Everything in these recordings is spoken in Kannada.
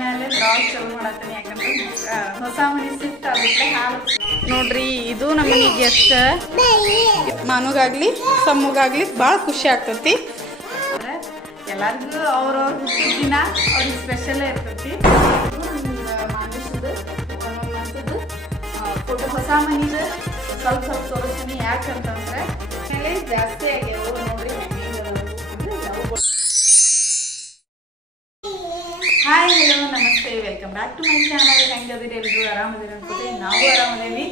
ಮೇಲೆ ಬ್ಲಾಗ್ ಶುರು ಮಾಡತ್ತೀನಿ. ಯಾಕಂದ್ರೆ ಹೊಸ ಮನೆ ಶಿಫ್ಟ್ ಆಗುತ್ತೆ. ಹಾಲು ನೋಡ್ರಿ, ಇದು ನಮಗೆ ಗೆಸ್ಟ್ ಮಾನುಗಾಗ್ಲಿ ಸಮ್ಮಗಾಗ್ಲಿ ಭಾಳ ಖುಷಿ ಆಗ್ತೈತಿ. ಅಂದ್ರೆ ಎಲ್ಲರಿಗೂ ಅವ್ರವ್ರ ದಿನ ಅವ್ರಿಗೆ ಸ್ಪೆಷಲ್ ಇರ್ತೈತಿ. ಮಾನುಷದ್ದು ಒಂದೊಂದು ಮಂತದ್ದು ಫೋಟೋ ಹೊಸ ಮನಿದು ಸ್ವಲ್ಪ ಸ್ವಲ್ಪ ತೋರಿಸ್ತೀನಿ. ಯಾಕಂತಂದ್ರೆ ಮೇಲೆ ಜಾಸ್ತಿ ಆಗ್ಯಾವು. ನೋಡ್ರಿ ಹೆಂಗೆ ಅಂದ್ರೆ ಹಾಯ್, ಹಲೋ, ನಮಸ್ತೆ, welcome back to my channel. ಹೆಂಗದಿರಿ ಎಲ್ರು? ಆರಾಮದಿರಿ ಅನ್ಕೋತೀವಿ. ನಾವು ಆರಾಮದೇವಿ.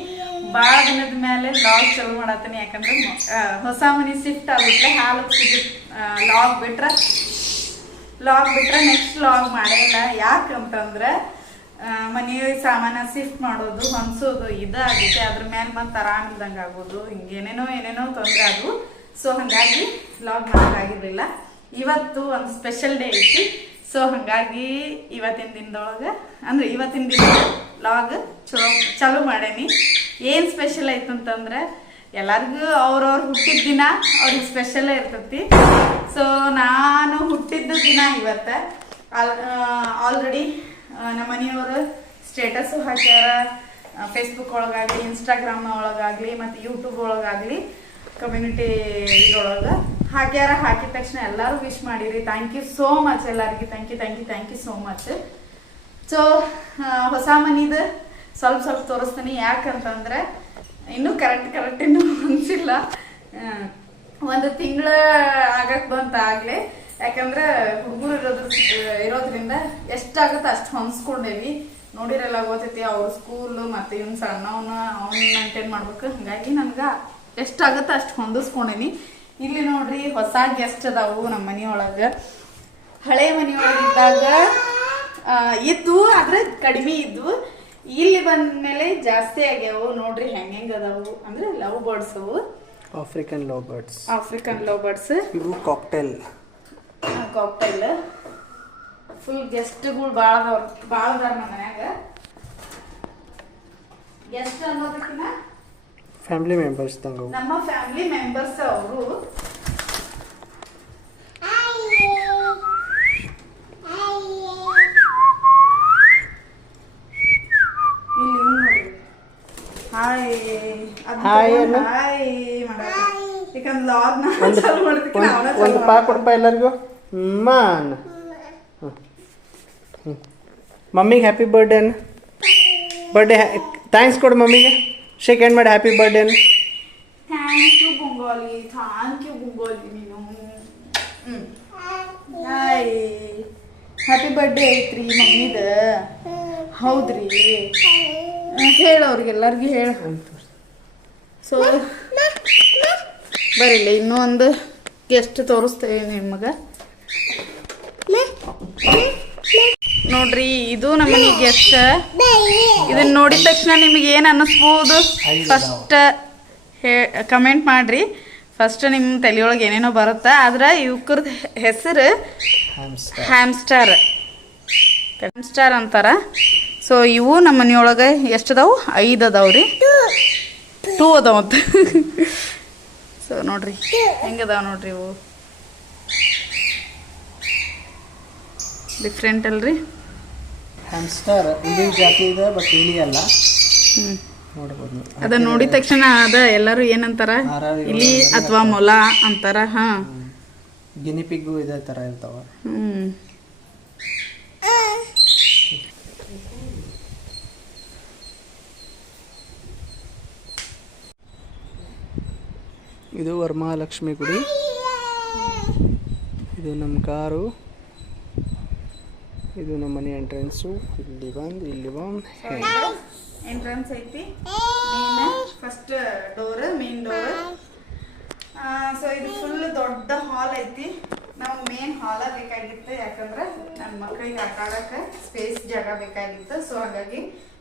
ಭಾಳ ದಿನದ ಮೇಲೆ ಲಾಗ್ ಶುರು ಮಾಡತ್ತೀನಿ. ಯಾಕಂದ್ರೆ ಹೊಸ ಮನೆ ಶಿಫ್ಟ್ ಆಗುತ್ತೆ. ಹಾಲು ಲಾಗ್ ಬಿಟ್ರೆ ನೆಕ್ಸ್ಟ್ ಲಾಗ್ ಮಾಡೇ ಇಲ್ಲ. ಯಾಕಂತಂದ್ರೆ ಮನೆ ಸಾಮಾನ ಶಿಫ್ಟ್ ಮಾಡೋದು, ಹೊಂದ್ಸೋದು ಇದಾಗೈತೆ. ಅದ್ರ ಮೇಲೆ ಮತ್ತೆ ಆರಾಮಿಲ್ದಂಗೆ ಆಗೋದು, ಏನೇನೋ ತೊಂದರೆ ಅದು. ಸೊ ಹಾಗಾಗಿ ಲಾಗ್ ಮಾಡೋಕ್ಕಾಗಿರಲಿಲ್ಲ. ಇವತ್ತು ಒಂದು ಸ್ಪೆಷಲ್ ಡೇ ಐತಿ. ಸೊ ಹಾಗಾಗಿ ಇವತ್ತಿನ ದಿನದೊಳಗೆ ಅಂದ್ರೆ ಇವತ್ತಿನ ದಿನ ಲಾಗ್ ಚಾಲೂ ಮಾಡೇನಿ. ಏನು ಸ್ಪೆಷಲ್ ಐತೆ ಅಂತಂದ್ರೆ ಎಲ್ಲರಿಗೂ ಅವ್ರವ್ರ ಹುಟ್ಟಿದ ದಿನ ಅವ್ರಿಗೆ ಸ್ಪೆಷಲ್ ಇರ್ತೈತಿ. ಸೊ ನಾನು ಹುಟ್ಟಿದ ದಿನ ಇವತ್ತು ಆಲ್ರೆಡಿ ನಮ್ಮ ಮನೆಯವರು ಸ್ಟೇಟಸ್ಸು ಹಾಕ್ಯಾರ. ಫೇಸ್ಬುಕ್ ಒಳಗಾಗಲಿ, ಇನ್ಸ್ಟಾಗ್ರಾಮ್ ಒಳಗಾಗಲಿ, ಮತ್ತು ಯೂಟ್ಯೂಬ್ ಒಳಗಾಗಲಿ, ಕಮ್ಯುನಿಟಿ ಇದರೊಳಗೆ ಹಾಕ್ಯಾರ. ಹಾಕಿದ ತಕ್ಷಣ ಎಲ್ಲರೂ ವಿಶ್ ಮಾಡಿರಿ. ಥ್ಯಾಂಕ್ ಯು ಸೋ ಮಚ್ ಎಲ್ಲರಿಗೆ. Thank you so much. So ಹೊಸ ಮನಿದು ಸ್ವಲ್ಪ ತೋರಿಸ್ತೀನಿ. ಯಾಕಂತಂದ್ರೆ ಇನ್ನೂ ಕರೆಕ್ಟ್ ಇನ್ನೂ ಅನಿಸಿಲ್ಲ. ಒಂದು ತಿಂಗಳ ಆಗಕ್ಕೆ ಬಂತಾಗಲೇ. ಯಾಕಂದ್ರೆ ಹುಡುಗರು ಇರೋದ್ರಿಂದ ಎಷ್ಟಾಗುತ್ತೆ ಅಷ್ಟು ಹೊಂದ್ಸ್ಕೊಂಡೇವಿ. ನೋಡಿರಲ್ಲ ಗೊತ್ತೈತಿ, ಅವ್ರ ಸ್ಕೂಲು ಮತ್ತು ಇವ್ನು ಸಣ್ಣವನ್ನ ಅವ್ನು ಮೇಂಟೈನ್ ಮಾಡ್ಬೇಕು. ಹಾಗಾಗಿ ನನ್ಗೆ ಎಷ್ಟಾಗುತ್ತೆ ಅಷ್ಟು ಹೊಂದಿಸ್ಕೊಂಡೇನಿ. ಇಲ್ಲಿ ನೋಡ್ರಿ, ಹೊಸ ಗೆಸ್ಟ್ ಅದಾವು ನಮ್ಮ ಮನೆಯೊಳಗೆ. ಹಳೆ ಮನೆಯೊಳಗಿದ್ದಾಗ ಇದ್ವು, ಆದ್ರೆ ಕಡಿಮೆ ಇದ್ವು. ಇಲ್ಲಿ ಬಂದ್ಮೇಲೆ ಜಾಸ್ತಿ ಆಗ್ಯಾವು. ನೋಡ್ರಿ ಹೆಂಗೆ ಅದಾವು ಅಂದ್ರೆ ಲವ್ ಬರ್ಡ್ಸ್ ಅವು. African love birds. ಇದು ಕಾಕ್ಟೈಲ್ ಫುಲ್ ಗೆಸ್ಟ್ಗಳು ಭಾಳ ಅದಾರ ನಮ್ಮ ಮನ್ಯಾಗ. ಗೆಸ್ಟ್ ಅನ್ನೋದಕ್ಕಿಂತ ಫ್ಯಾಮಿಲಿ ಮೆಂಬರ್ಸ್ ನಮ್ಮ ಫ್ಯಾಮಿಲಿ ಮೆಂಬರ್ಸ್ ಅವರು. ಇಲ್ಲಿ ನೋಡ್ರಿ, ಹಾಯ್ ಒಂದು ಪಾ ಕೊಡಪ್ಪ ಎಲ್ಲರಿಗೂ. ಮಮ್ಮಿಗೆ ಹ್ಯಾಪಿ ಬರ್ಡೇ ಥ್ಯಾಂಕ್ಸ್ ಕೊಡು ಮಮ್ಮಿಗೆ. ಶೇಕ್ ಹ್ಯಾಂಡ್ ಮಾಡಿ ಹ್ಯಾಪಿ ಬರ್ಡೇ. ಥ್ಯಾಂಕ್ ಯು ಬುಂಗೋಲಿ ನೀನು. ಹಾಯ್, ಹ್ಯಾಪಿ ಬರ್ಡೇ ಐತ್ರಿ ಮಮ್ಮಿದ. ಹೌದ್ರಿ, ಹೇಳೋರಿಗೆಲ್ಲರಿಗೂ ಹೇಳ. ಸೊ ಬರಿಲ್ಲ, ಇನ್ನೂ ಒಂದು ಗೆಸ್ಟ್ ತೋರಿಸ್ತೇವೆ ನಿಮಗೆ. ನೋಡ್ರಿ, ಇದು ನಮಗೆ ಗೆಸ್ಟ್. ಇದನ್ನ ನೋಡಿದ ತಕ್ಷಣ ನಿಮಗೆ ಏನು ಅನ್ನಿಸ್ಬೋದು? ಫಸ್ಟ್ ಕಮೆಂಟ್ ಮಾಡ್ರಿ. ಫಸ್ಟ್ ನಿಮ್ಮ ತಲೆಯೊಳಗೆ ಏನೇನೋ ಬರುತ್ತೆ. ಆದ್ರೆ ಇವ್ರ ಹೆಸರು ಹ್ಯಾಮ್ಸ್ಟರ್ ಅಂತಾರ. ಸೊ ಇವು ನಮ್ಮ ಮನೆಯೊಳಗೆ ಎಷ್ಟು ಅದಾವು? 5 ಅದಾವ್ರಿ. 2 ಅದಾವಂತ. ಸೊ ನೋಡ್ರಿ ಹೆಂಗದಾವ ನೋಡ್ರಿ, ಇವು ಡಿಫ್ರೆಂಟ್ ಅಲ್ರಿ. ಹ್ಯಾಮ್ಸ್ಟರ್ ಇಲಿ ಜಾತಿ ಇದೆ, ಬಟ್ ಇಲಿ ಅಲ್ಲ. ನೋಡ್ಬೋದು. ಅದ ನೋಡಿದ ತಕ್ಷಣ ಅದ ಎಲ್ಲರೂ ಏನಂತಾರ, ಇಲಿ ಅಥವಾ ಮೊಲ ಅಂತಾರ. ಹಾ, ಗಿನಿಪಿಗ್ಗು ಇದೇ ಥರ ಇರ್ತಾವ. ಇದು ವರಮಹಾಲಕ್ಷ್ಮಿ ಗುಡಿ. ಇದು ನಮ್ಮ ಕಾರು. ಇದು ನಮ್ಮ ಮನೆ ಎಂಟ್ರೆನ್ಸು. ಇಲ್ಲಿ ಬಂದು ಎಂಟ್ರೆನ್ಸ್ ಐತಿ. First main door. ಸೊ ಇದು ಫುಲ್ ದೊಡ್ಡ ಹಾಲ್ ಐತಿ. ನಾವು ಮೇನ್ ಹಾಲ ಬೇಕಾಗಿತ್ತು. ಯಾಕಂದ್ರೆ ನನ್ನ ಮಕ್ಕಳಿಗೆ ಆಟ ಆಡಕ್ಕೆ ಸ್ಪೇಸ್ ಜಾಗ ಬೇಕಾಗಿತ್ತು. ಸೊ ಹಾಗಾಗಿ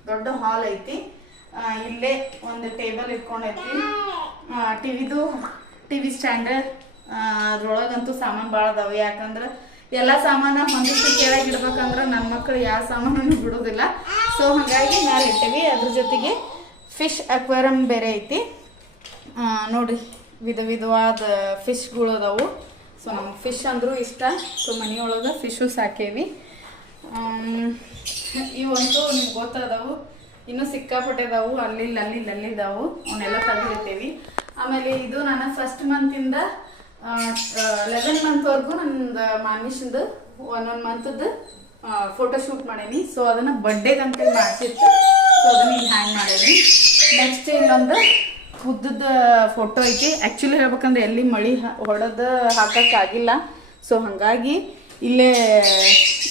ದೊಡ್ಡ ಹಾಲ್ ಐತಿ. ಇಲ್ಲೇ ಒಂದು ಟೇಬಲ್ ಇಟ್ಕೊಂಡೈತಿ. TV stand. ಅದ್ರೊಳಗಂತೂ ಸಾಮಾನು ಭಾಳ ಅದಾವೆ. ಯಾಕಂದ್ರೆ ಎಲ್ಲ ಸಾಮಾನು ಹೊಂದಿಸಿ ಕೆಳಗೆ ಇಡ್ಬೇಕಂದ್ರೆ ನನ್ನ ಮಕ್ಕಳು ಯಾವ ಸಾಮಾನು ಬಿಡೋದಿಲ್ಲ. ಸೊ ಹಾಗಾಗಿ ನಾವು ಇಟ್ಟೇವಿ. ಅದ್ರ ಜೊತೆಗೆ ಫಿಶ್ ಅಕ್ವೇರಿಯಂ ಬೇರೆ ಐತಿ. ನೋಡ್ರಿ, ವಿಧವಾದ ಫಿಶ್ಗಳು ಅದಾವು. ಸೊ ನಮಗೆ ಫಿಶ್ ಅಂದರೂ ಇಷ್ಟ. ಸೊ ಮನೆಯೊಳಗೆ ಫಿಶು ಸಾಕೇವಿ. ಇವಂತೂ ನಿಮ್ಗೆ ಗೊತ್ತದಾವು, ಇನ್ನೂ ಸಿಕ್ಕಾಪಟ್ಟೆ ಅದಾವು, ಅಲ್ಲಿದ್ದಾವು, ಅವನ್ನೆಲ್ಲ ತೆಗಿತೀವಿ. ಆಮೇಲೆ ಇದು ನನ್ನ ಫಸ್ಟ್ ಮಂತಿಂದ 11 ಮಂತ್ವರೆಗೂ ನಂದು ಮಾಮಿಶಿಂದು ಒಂದೊಂದು ಮಂತದ್ದು ಫೋಟೋಶೂಟ್ ಮಾಡೀನಿ. ಸೊ ಅದನ್ನು ಬರ್ಡೇಗಂತ ಮಾಡಿಸಿತ್ತು. ಸೊ ಅದನ್ನ ಈಗ ಹ್ಯಾಂಗ್ ಮಾಡೀನಿ. ನೆಕ್ಸ್ಟ್ ಇನ್ನೊಂದು ಉದ್ದದ ಫೋಟೋ ಐತಿ. ಆ್ಯಕ್ಚುಲಿ ಹೇಳ್ಬೇಕಂದ್ರೆ ಎಲ್ಲಿ ಮಳೆ ಹೊಡೆದು ಹಾಕೋಕ್ಕಾಗಿಲ್ಲ. ಸೊ ಹಾಗಾಗಿ ಇಲ್ಲೇ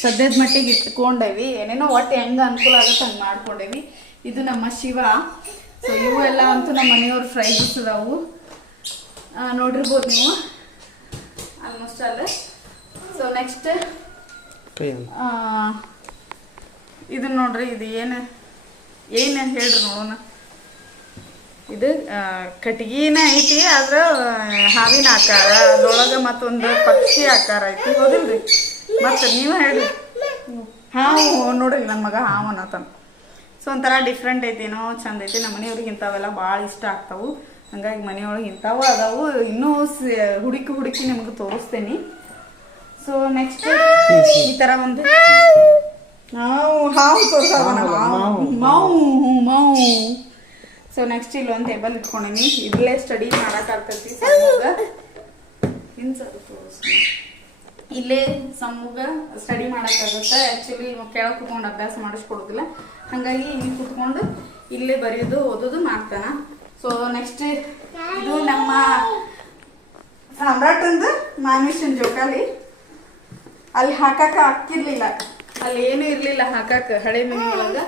ಸದ್ಯದ ಮಟ್ಟಿಗೆ ಇಟ್ಕೊಂಡೇವಿ. ಏನೇನೋ ಒಟ್ಟು ಹೆಂಗೆ ಅನುಕೂಲ ಆಗುತ್ತೆ ಹಂಗೆ ಮಾಡ್ಕೊಂಡೇವಿ. ಇದು ನಮ್ಮ ಶಿವ. ಸೊ ಇವು ಎಲ್ಲ ಅಂತೂ ನಮ್ಮ ಮನೆಯವ್ರ ಫ್ರೈಸ್ ಅದಾವು, ನೋಡಿರ್ಬೋದು ನೀವು ಆಲ್ಮೋಸ್ಟ್ ಅಲ್ಲ. ಸೊ ನೆಕ್ಸ್ಟ್ ಇದು ನೋಡ್ರಿ, ಇದು ಏನು ಹೇಳ್ರಿ ನೋಡೋಣ. ಇದು ಕಟ್ಗಿನ ಐತಿ, ಆದ್ರೆ ಹಾವಿನ ಆಕಾರ, ಅದ್ರೊಳಗೆ ಮತ್ತೊಂದು ಪಕ್ಷಿ ಆಕಾರ ಐತಿ, ಹೌದಿಲ್ರಿ? ಮತ್ತೆ ನೀವು ಹೇಳ್ರಿ. ಹಾವು ನೋಡ್ರಿ, ನನ್ನ ಮಗ ಹಾವು ಅನ್ನತಾನ. ಸೊ ಒಂಥರ ಡಿಫ್ರೆಂಟ್ ಐತೇನೋ, ಚಂದ ಐತಿ. ನಮ್ಮ ಮನೆಯವ್ರಿಗೆ ಇಂಥವೆಲ್ಲ ಭಾಳ ಇಷ್ಟ ಆಗ್ತಾವು. ಹಂಗಾಗಿ ಮನೆಯೊಳಗೆ ಇಂಥವು ಅದಾವು. ಇನ್ನೂ ಹುಡುಕಿ ನಿಮ್ಗೆ ತೋರಿಸ್ತೇನೆ. ಸೊ ನೆಕ್ಸ್ಟ್ ಈ ಥರ ಒಂದು ಹಾವು ತೋರ್ಸವ ಮಾವು. ಸೊ ನೆಕ್ಸ್ಟ್ ಇಲ್ಲಿ ಒಂದು ಟೇಬಲ್ ಇಟ್ಕೊಂಡೀನಿ. ಇಲ್ಲೇ ಸ್ಟಡಿ ಮಾಡೋಕ್ಕಾಗ್ತೈತಿ. ಇಲ್ಲೇ ಸಮ್ಮಗ ಸ್ಟಡಿ ಮಾಡೋಕ್ಕಾಗುತ್ತೆ. ಆ್ಯಕ್ಚುಲಿ ಕೆಳಗೆ ಕುತ್ಕೊಂಡು ಅಭ್ಯಾಸ ಮಾಡಿಸ್ಕೊಡೋದಿಲ್ಲ, ಹಾಗಾಗಿ ಇಲ್ಲಿ ಕುತ್ಕೊಂಡು ಇಲ್ಲೇ ಬರೆಯೋದು ಓದೋದು ಮಾಡ್ತಾನ. ಸೊ ನೆಕ್ಸ್ಟ್ ಇದು ನಮ್ಮ ಸಾಮ್ರಾಟಂದು ಮಾಮಿಷನ್ ಜೋಕಾಲಿ. ಅಲ್ಲಿ ಹಾಕಕ್ಕೆ ಆಗ್ತಿರ್ಲಿಲ್ಲ, ಅಲ್ಲಿ ಏನೂ ಇರಲಿಲ್ಲ ಹಾಕಕ್ಕೆ ಹಳೆ ಮನೆಯೊಳಗೆ.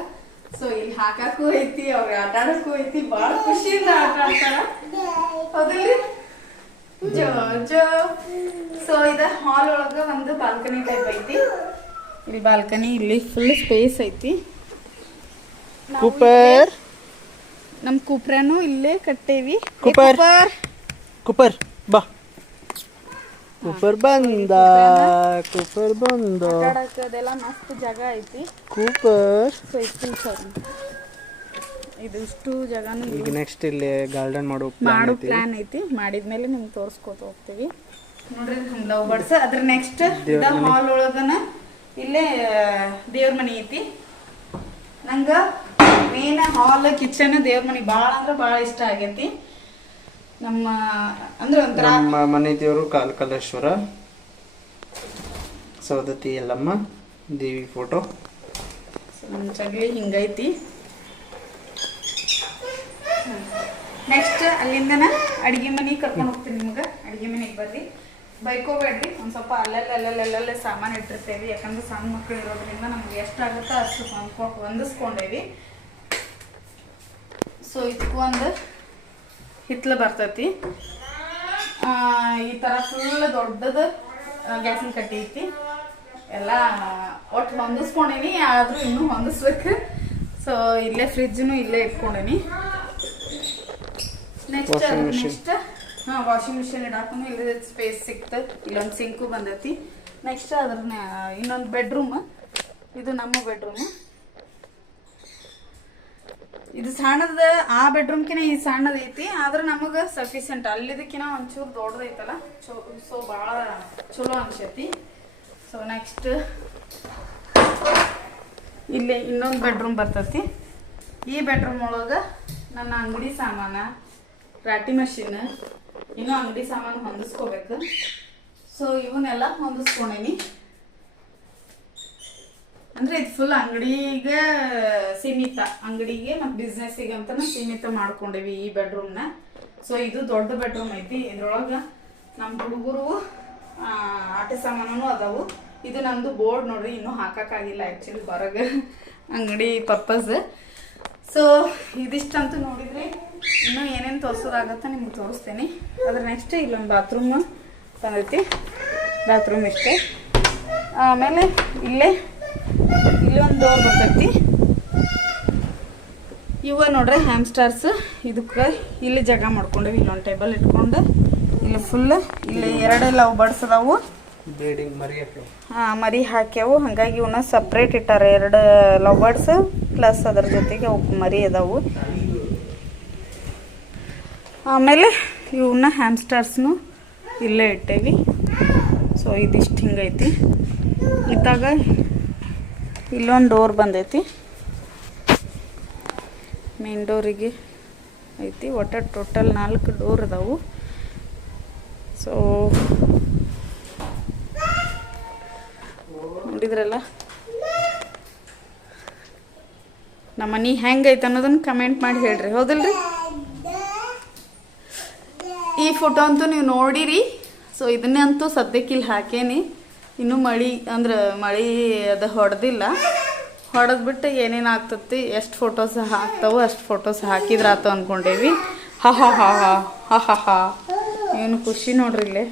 ಸೊ ಇಲ್ಲಿ ಹಾಕಕ್ಕೂ ಐತಿ, ಅವ್ರಿಗೆ ಆಟ ಆಡೋಕ್ಕೂ ಐತಿ. ಭಾಳ ಖುಷಿಯಿಂದ ಆಟ ಆಡ್ತಾರ, ಹೌದಲ್ಲಿ ಜೋ. ಸೊ ಇದು ಹಾಲ್ ಒಳಗೆ ಒಂದು ಬಾಲ್ಕನಿ ಟೈಪ್ ಐತಿ. ಇಲ್ಲಿ ಬಾಲ್ಕನಿ, ಇಲ್ಲಿ ಫುಲ್ ಸ್ಪೇಸ್ ಐತಿ. ಕೂಪರ್, ನಮ್ಮ ಕೂಪ್ರನು ಇಲ್ಲೇ ಕಟ್ಟೇವಿ. ಕೂಪರ್ ಬಾ. ಕೂಪರ್ ಬಂದ ಅದೆಲ್ಲ ಮಸ್ತ್ ಜಾಗ ಐತಿ. ಕೂಪರ್. ಸೊ ಇದು ಇಷ್ಟು ಜಾಗನೂ ಈಗ ನೆಕ್ಸ್ಟ್ ಇಲ್ಲಿ ಗಾರ್ಡನ್ ಮಾಡೋ ಪ್ಲಾನ್ ಐತಿ. ಮಾಡಿದ್ಮೇಲೆ ನಿಮ್ಗೆ ತೋರಿಸ್ಕೊತ ಹೋಗ್ತೀವಿ. ನೋಡ್ರಿ ನಮ್ಮ ಲವ್ ಬರ್ಡ್ಸ್. ಅದ್ರ ನೆಕ್ಸ್ಟ್ ಇದ ಹಾಲ್ ಒಳಗನ ಇಲ್ಲೇ ದೇವ್ರ ಮನೆ ಐತಿ. ನಂಗೆ ಮೇನ್ ಹಾಲ್, ಕಿಚನ್, ದೇವ್ರ ಮನೆ ಭಾಳ ಅಂದ್ರೆ ಭಾಳ ಇಷ್ಟ ಆಗೈತಿ. ನಮ್ಮ ಅಂದ್ರೆ ಒಂಥರ ನಮ್ಮ ಮನೆ ದೇವರು ಕಾಲಕಲೇಶ್ವರ, ಸೌದತ್ತಿ ಎಲ್ಲಮ್ಮ ದೇವಿ ಫೋಟೋ. ನಮ್ಮ ಜಗಲಿ ಹಿಂಗೈತಿ. ನೆಕ್ಸ್ಟ್ ಅಲ್ಲಿಂದನ ಅಡಿಗೆ ಮನೆಗೆ ಕರ್ಕೊಂಡು ಹೋಗ್ತೀನಿ ನಿಮ್ಗೆ. ಅಡಿಗೆ ಮನೆಗೆ ಬರ್ರಿ, ಬೈಕೋಬೇಡ್ರಿ. ಒಂದು ಸ್ವಲ್ಪ ಅಲ್ಲಲ್ಲೇ ಸಾಮಾನು ಇಟ್ಟಿರ್ತೇವೆ. ಯಾಕಂದ್ರೆ ಸಣ್ಣ ಮಕ್ಕಳು ಇರೋದ್ರಿಂದ ನಮ್ಗೆ ಎಷ್ಟಾಗುತ್ತೋ ಅಷ್ಟು ಹೊಂದಿಸ್ಕೊಂಡೇವಿ. ಸೊ ಇದಕ್ಕೊಂದು ಹಿತ್ಲು ಬರ್ತೈತಿ. ಈ ಥರ ಫುಲ್ ದೊಡ್ಡದು ಗ್ಯಾಸಿನ ಕಟ್ಟಿ ಐತಿ. ಎಲ್ಲ ಒಟ್ಟು ಹೊಂದಿಸ್ಕೊಂಡೀನಿ, ಆದರೂ ಇನ್ನೂ ಹೊಂದಿಸ್ಬೇಕು. ಸೊ ಇಲ್ಲೇ ಫ್ರಿಜ್ನು ಇಲ್ಲೇ ಇಟ್ಕೊಂಡೀನಿ. ನೆಕ್ಸ್ಟ್ ವಾಷಿಂಗ್ ಮಿಷಿನ್ ಇಡಾಕೂ ಇಲ್ಲದ ಸ್ಪೇಸ್ ಸಿಕ್ತು. ಇಲ್ಲೊಂದು ಸಿಂಕು ಬಂದೈತಿ. ನೆಕ್ಸ್ಟ್ ಅದ್ರನ್ನ ಇನ್ನೊಂದು ಬೆಡ್ರೂಮ್. ಇದು ನಮ್ಮ ಬೆಡ್ರೂಮ್. ಇದು ಸಣ್ಣದ, ಆ ಬೆಡ್ರೂಮ್ಕಿನ ಈ ಸಣ್ಣದ ಐತಿ. ಆದ್ರೆ ನಮಗೆ ಸಫಿಷಿಯಂಟ್. ಅಲ್ಲಿದಕ್ಕಿನ ಒಂಚೂರು ದೊಡ್ಡದೈತಲ್ಲ, ಸೊ ಭಾಳ ಚಲೋ ಅನ್ಸೈತಿ. ಸೊ ನೆಕ್ಸ್ಟ್ ಇಲ್ಲಿ ಇನ್ನೊಂದು ಬೆಡ್ರೂಮ್ ಬರ್ತೈತಿ. ಈ ಬೆಡ್ರೂಮ್ ಒಳಗೆ ನನ್ನ ಅಂಗಡಿ ಸಾಮಾನು, ರಾಟಿ ಮಷೀನ್, ಇನ್ನೂ ಅಂಗಡಿ ಸಾಮಾನು ಹೊಂದಿಸ್ಕೋಬೇಕು. ಸೊ ಇವನ್ನೆಲ್ಲ ಹೊಂದಿಸ್ಕೊಂಡೇನಿ. ಅಂದರೆ ಇದು ಫುಲ್ ಅಂಗಡಿಗೆ ಸೀಮಿತ, ಅಂಗಡಿಗೆ ಮತ್ತು ಬಿಸ್ನೆಸ್ಸಿಗೆ ಅಂತಲೇ ಸೀಮಿತ ಮಾಡ್ಕೊಂಡೇವಿ ಈ ಬೆಡ್ರೂಮ್ನ. ಸೊ ಇದು ದೊಡ್ಡ ಬೆಡ್ರೂಮ್ ಐತಿ. ಇದ್ರೊಳಗೆ ನಮ್ಮ ಹುಡುಗರು ಆಟ ಸಾಮಾನು ಅದಾವು. ಇದು ನಂದು ಬೋರ್ಡ್ ನೋಡ್ರಿ, ಇನ್ನೂ ಹಾಕೋಕ್ಕಾಗಿಲ್ಲ ಆ್ಯಕ್ಚುಲಿ ಹೊರಗೆ ಅಂಗಡಿ ಪರ್ಪಸ್. ಸೊ ಇದಿಷ್ಟಂತೂ ನೋಡಿದ್ರಿ. ಇನ್ನೂ ಏನೇನು ತೋರಿಸೋದಾಗತ್ತೆ ನಿಮ್ಗೆ ತೋರಿಸ್ತೇನೆ. ಅದ್ರ ನೆಕ್ಸ್ಟ್ ಇಲ್ಲೊಂದು ಬಾತ್ರೂಮ್ ಬಂದೈತಿ. ಬಾತ್ರೂಮ್ ಇಷ್ಟೇ. ಆಮೇಲೆ ಇಲ್ಲಿ ಒಂದು ಡೋರ್ ಬರ್ತೈತಿ. ಇವ ನೋಡ್ರಿ ಹ್ಯಾಮ್ಸ್ಟರ್ಸ್. ಇದಕ್ಕೆ ಇಲ್ಲಿ ಜಾಗ ಮಾಡ್ಕೊಂಡೇವಿ. ಇಲ್ಲೊಂದು ಟೇಬಲ್ ಇಟ್ಕೊಂಡು ಇಲ್ಲಿ ಫುಲ್ ಇಲ್ಲಿ 2 ಲವ್ ಬರ್ಡ್ಸ್ ಅದಾವು. ಬ್ರೀಡಿಂಗ್ ಮರಿ ಹಾಕ್ಯಾವು. ಹಾಗಾಗಿ ಇವನ್ನ ಸಪ್ರೇಟ್ ಇಟ್ಟಾರೆ. 2 ಲವ್ ಬರ್ಡ್ಸ್ ಪ್ಲಸ್ ಅದ್ರ ಜೊತೆಗೆ ಮರಿ ಅದಾವು. ಆಮೇಲೆ ಇವನ್ನ ಹ್ಯಾಮ್ಸ್ಟರ್ಸ್ನು ಇಲ್ಲೇ ಇಟ್ಟೇವಿ. ಸೊ ಇದಿಷ್ಟು ಹಿಂಗೈತಿ. ಇತ್ತಾಗ ಇಲ್ಲೊಂದು ಡೋರ್ ಬಂದೈತಿ, ಮೇನ್ ಡೋರಿಗೆ ಐತಿ. ಒಟ್ಟು ಟೋಟಲ್ 4 ಡೋರ್ ಅದಾವು. ಸೊ ನೋಡಿದ್ರಲ್ಲ ನಮ್ಮ ಮನೆ ಹೆಂಗೈತೆ ಅನ್ನೋದನ್ನು ಕಮೆಂಟ್ ಮಾಡಿ ಹೇಳ್ರಿ, ಹೌದಲ್ರಿ? ಈ ಫೋಟೋ ಅಂತೂ ನೀವು ನೋಡಿರಿ. ಸೊ ಇದನ್ನೇ ಅಂತೂ ಸದ್ಯಕ್ಕೆ ಇಲ್ಲಿ ಹಾಕೇನಿ. ಇನ್ನೂ ಮಳೆ ಅದು ಹೊಡೆದಿಲ್ಲ. ಹೊಡೆದ್ಬಿಟ್ಟು ಏನೇನು ಆಗ್ತತಿ, ಎಷ್ಟು ಫೋಟೋಸ್ ಹಾಕ್ತಾವೋ ಅಷ್ಟು ಫೋಟೋಸ್ ಹಾಕಿದ್ರಾತು ಅಂದ್ಕೊಂಡೇವಿ. ಹಾ ಹಾ ಹಾ ಹಾ ಹಾ ಹಾ ಹಾ ಏನು ಖುಷಿ ನೋಡ್ರಿ ಇಲ್ಲೇ.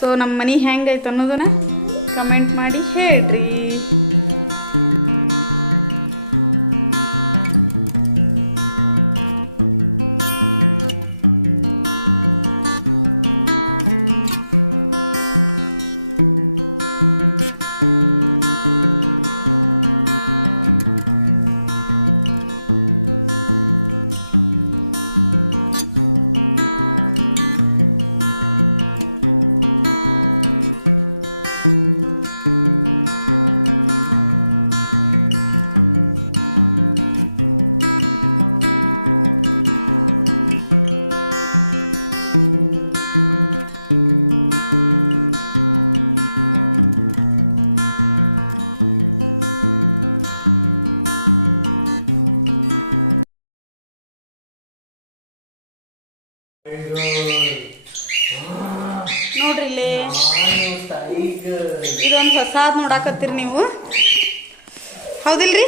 ಸೊ ನಮ್ಮ ಮನೆ ಹೆಂಗೈತೆ ಅನ್ನೋದನ್ನ ಕಮೆಂಟ್ ಮಾಡಿ ಹೇಳ್ರಿ. ನೋಡ್ರಿ ಇಲ್ಲಿ ಇದೊಂದು ಹೊಸಾದ್ ನೋಡಾಕತ್ತೀರಿ ನೀವು, ಹೌದಿಲ್ರಿ?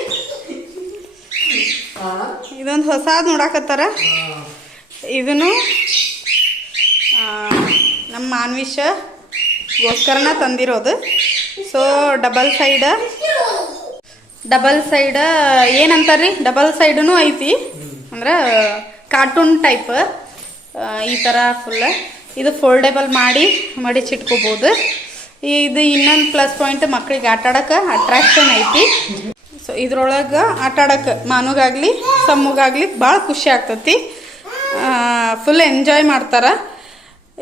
ಇದೊಂದು ಹೊಸಾದ್ ನೋಡಾಕತ್ತಾರ. ಇದನ್ನು ನಮ್ಮ ಮಾನ್ವಿಷಗೋಸ್ಕರನ ತಂದಿರೋದು. ಸೊ ಡಬಲ್ ಸೈಡ್ ಏನಂತಾರ್ರಿ, ಡಬಲ್ ಸೈಡೂ ಐತಿ. ಅಂದ್ರೆ ಕಾರ್ಟೂನ್ ಟೈಪ್ ಈ ಥರ ಫುಲ್. ಇದು ಫೋಲ್ಡೇಬಲ್ ಮಾಡಿ ಮಡಿಚಿಟ್ಕೋಬೋದು. ಇದು ಇನ್ನೊಂದು ಪ್ಲಸ್ ಪಾಯಿಂಟ್, ಮಕ್ಳಿಗೆ ಆಟ ಆಡೋಕೆ ಅಟ್ರಾಕ್ಷನ್ ಐತಿ. ಸೊ ಇದ್ರೊಳಗೆ ಆಟ ಆಡೋಕೆ ಮಾನುಗಾಗಲಿ ಸಮ್ಮಗಾಗಲಿ ಭಾಳ ಖುಷಿ ಆಗ್ತೈತಿ. ಫುಲ್ ಎಂಜಾಯ್ ಮಾಡ್ತಾರೆ.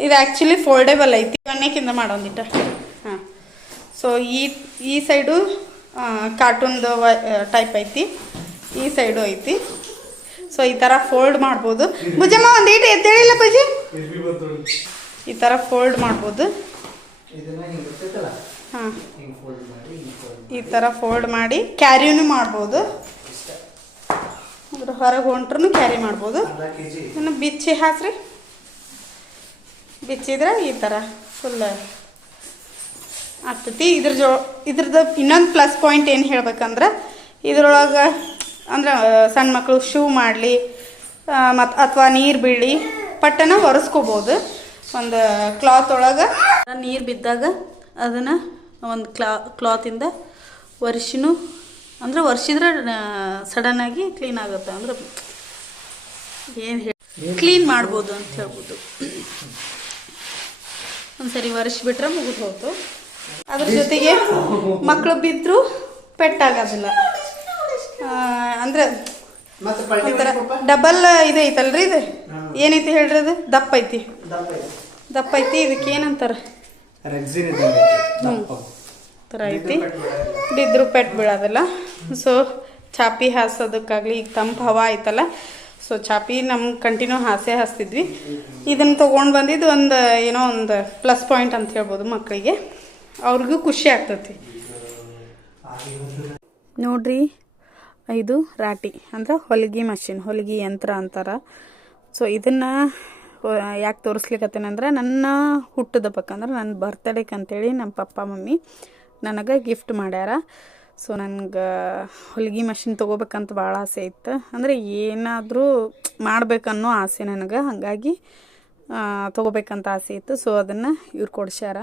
ಇದು ಆ್ಯಕ್ಚುಲಿ ಫೋಲ್ಡೇಬಲ್ ಐತಿ. ಎಣ್ಣೆಕಿಂದ ಮಾಡೋದಿಟ್ಟ. ಹಾಂ, ಸೊ ಈ ಸೈಡು ಕಾರ್ಟೂನ್ದು ಟೈಪ್ ಐತಿ, ಈ ಸೈಡು ಐತಿ. ಸೊ ಈ ಥರ ಫೋಲ್ಡ್ ಮಾಡ್ಬೋದು. ಬುಜ್ಜಮ್ಮ ಒಂದು ಏಟು ಎದ್ದೇಳಿಲ್ಲ ಬಜ್ಜಿ. ಈ ಥರ ಫೋಲ್ಡ್ ಮಾಡ್ಬೋದು. ಹಾಂ, ಈ ಥರ ಫೋಲ್ಡ್ ಮಾಡಿ ಕ್ಯಾರಿನೂ ಮಾಡ್ಬೋದು. ಅದ್ರ ಹೊರಗೆ ಹೊಂಟ್ರೂ ಕ್ಯಾರಿ ಮಾಡ್ಬೋದು. ಇನ್ನು ಬಿಚ್ಚಿ ಹಾಕ್ರಿ, ಬಿಚ್ಚಿದ್ರೆ ಈ ಥರ ಫುಲ್ ಆಗ್ತೈತಿ. ಇದ್ರದ್ದು ಇನ್ನೊಂದು ಪ್ಲಸ್ ಪಾಯಿಂಟ್ ಏನು ಹೇಳ್ಬೇಕಂದ್ರೆ, ಇದ್ರೊಳಗೆ ಅಂದ್ರೆ ಸಣ್ಣ ಮಕ್ಕಳು ಶೂ ಮಾಡಲಿ ಮತ್ತು ಅಥವಾ ನೀರು ಬೀಳಿ ಪಟ್ಟನ ಒರೆಸ್ಕೋಬೋದು. ಒಂದು ಕ್ಲಾತ್ ಒಳಗೆ ನೀರು ಬಿದ್ದಾಗ ಅದನ್ನು ಒಂದು ಕ್ಲಾತಿಂದ ಒರೆಸಿದ್ರೆ ಸಡನ್ನಾಗಿ ಕ್ಲೀನ್ ಆಗುತ್ತೆ. ಅಂದ್ರೆ ಏನು ಕ್ಲೀನ್ ಮಾಡ್ಬೋದು ಅಂತ ಹೇಳ್ಬೋದು. ಒಂದ್ಸರಿ ಒರೆಸ್ಬಿಟ್ರೆ ಮುಗಿದು ಹೋಯ್ತು. ಅದ್ರ ಜೊತೆಗೆ ಮಕ್ಕಳು ಬಿದ್ದರೂ ಪೆಟ್ಟಾಗೋದಿಲ್ಲ. ಅಂದ್ರೆ ಡಬಲ್ ಇದು ಐತಲ್ರಿ, ಇದು ಏನೈತಿ ಹೇಳ್ರಿ, ಅದು ದಪ್ಪ ಐತಿ. ಇದಕ್ಕೆ ಏನಂತಾರ, ಥರ ಐತಿ, ಬಿದ್ದರೂ ಪೆಟ್ಟು ಬೀಳೋದಿಲ್ಲ. ಸೊ ಚಾಪಿ ಹಾಸೋದಕ್ಕಾಗಲಿ, ಈಗ ತಂಪು ಹವಾ ಐತಲ್ಲ, ಸೊ ಚಾಪಿ ನಮ್ಗೆ ಕಂಟಿನ್ಯೂ ಹಾಸ್ತಿದ್ವಿ. ಇದನ್ನು ತೊಗೊಂಡು ಬಂದಿದ್ದು ಏನೋ ಒಂದು ಪ್ಲಸ್ ಪಾಯಿಂಟ್ ಅಂತ ಹೇಳ್ಬೋದು. ಮಕ್ಕಳಿಗೆ ಅವ್ರಿಗೂ ಖುಷಿ ಆಗ್ತೈತಿ ನೋಡ್ರಿ. ಇದು ರಾಟಿ ಅಂದ್ರೆ ಹೊಲಿಗೆ ಮಷಿನ್, ಹೊಲಿಗೆ ಯಂತ್ರ ಅಂತಾರೆ. ಸೊ ಇದನ್ನು ಯಾಕೆ ತೋರಿಸ್ಲಿಕ್ಕತ್ತೇನೆಂದ್ರೆ, ನನ್ನ ಹುಟ್ಟದ ಬೇಕಂದ್ರೆ ನನ್ನ ಬರ್ತ್ಡೇಗೆ ಅಂತೇಳಿ ನಮ್ಮ ಪಪ್ಪ ಮಮ್ಮಿ ನನಗೆ ಗಿಫ್ಟ್ ಮಾಡ್ಯಾರ. ಸೊ ನನಗೆ ಹೊಲಿಗೆ ಮಷಿನ್ ತೊಗೋಬೇಕಂತ ಭಾಳ ಆಸೆ ಇತ್ತು. ಅಂದರೆ ಏನಾದರೂ ಮಾಡ್ಬೇಕನ್ನೋ ಆಸೆ ನನಗೆ, ಹಾಗಾಗಿ ತೊಗೋಬೇಕಂತ ಆಸೆ ಇತ್ತು. ಸೊ ಅದನ್ನು ಇವ್ರು ಕೊಡ್ಸ್ಯಾರ.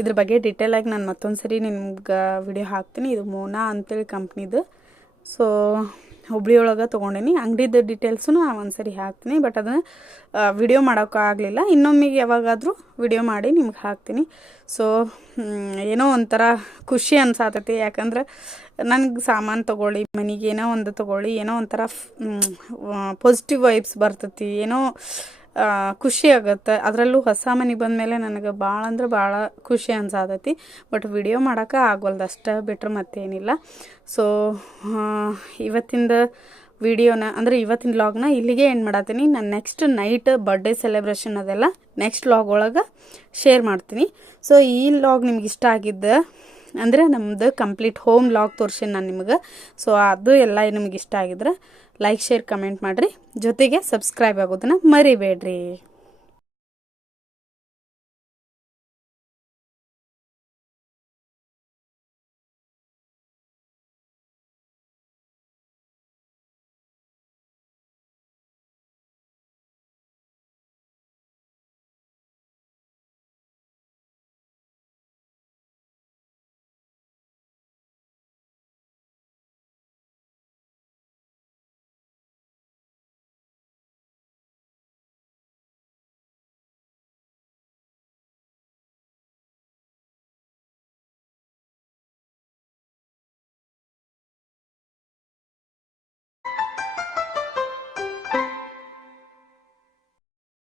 ಇದ್ರ ಬಗ್ಗೆ ಡೀಟೇಲಾಗಿ ನಾನು ಮತ್ತೊಂದು ಸರಿ ನಿಮ್ಗೆ ವಿಡಿಯೋ ಹಾಕ್ತೀನಿ. ಇದು ಮೋನಾ ಅಂತೇಳಿ ಕಂಪ್ನಿದು. ಸೊ ಹುಬ್ಳಿಯೊಳಗೆ ತೊಗೊಂಡೇನಿ. ಅಂಗಡಿದು ಡೀಟೇಲ್ಸು ಒಂದು ಸರಿ ಹಾಕ್ತೀನಿ, ಬಟ್ ಅದನ್ನು ವಿಡಿಯೋ ಮಾಡೋಕ್ಕಾಗಲಿಲ್ಲ. ಇನ್ನೊಮ್ಮೆಗೆ ಯಾವಾಗಾದರೂ ವಿಡಿಯೋ ಮಾಡಿ ನಿಮ್ಗೆ ಹಾಕ್ತೀನಿ. ಸೊ ಏನೋ ಒಂಥರ ಖುಷಿ ಅನ್ಸಾತೈತಿ. ಯಾಕಂದ್ರೆ ನನಗೆ ಸಾಮಾನು ತೊಗೊಳ್ಳಿ, ಮನೆಗೆ ಏನೋ ಒಂದು ತೊಗೊಳ್ಳಿ, ಏನೋ ಒಂಥರ ಪಾಸಿಟಿವ್ ವೈಬ್ಸ್ ಬರ್ತೈತಿ. ಏನೋ ಖುಷಿ ಆಗುತ್ತೆ. ಅದರಲ್ಲೂ ಹೊಸ ಮನೆ ಬಂದಮೇಲೆ ನನಗೆ ಭಾಳ ಅಂದ್ರೆ ಭಾಳ ಖುಷಿ ಅನ್ಸಾತೈತಿ. ಬಟ್ ವಿಡಿಯೋ ಮಾಡೋಕೆ ಆಗೋಲ್ದು ಅಷ್ಟು ಬಿಟ್ರೆ ಮತ್ತೇನಿಲ್ಲ. ಸೊ ಇವತ್ತಿಂದ ವಿಡಿಯೋನ ಅಂದರೆ ಇವತ್ತಿನ ವ್ಲಾಗ್ನ ಇಲ್ಲಿಗೆ ಎಂಡ್ ಮಾಡತ್ತೀನಿ. ನಾನು ನೆಕ್ಸ್ಟ್ ನೈಟ್ ಬರ್ಡೇ ಸೆಲೆಬ್ರೇಷನ್ ಅದೆಲ್ಲ ನೆಕ್ಸ್ಟ್ ವ್ಲಾಗ್ ಒಳಗೆ ಶೇರ್ ಮಾಡ್ತೀನಿ. ಸೊ ಈ ವ್ಲಾಗ್ ನಿಮ್ಗೆ ಇಷ್ಟ ಆಗಿದ್ದು ಅಂದರೆ ನಮ್ಮದು ಕಂಪ್ಲೀಟ್ ಹೋಮ್ ವ್ಲಾಗ್ ತೋರಿಸಿ ನಾನು ನಿಮಗೆ. ಸೊ ಅದು ಎಲ್ಲ ನಿಮ್ಗೆ ಇಷ್ಟ ಆಗಿದ್ರೆ ಲೈಕ್ ಶೇರ್ ಕಮೆಂಟ್ ಮಾಡಿರಿ, ಜೊತೆಗೆ ಸಬ್ಸ್ಕ್ರೈಬ್ ಆಗೋದನ್ನು ಮರಿಬೇಡ್ರಿ.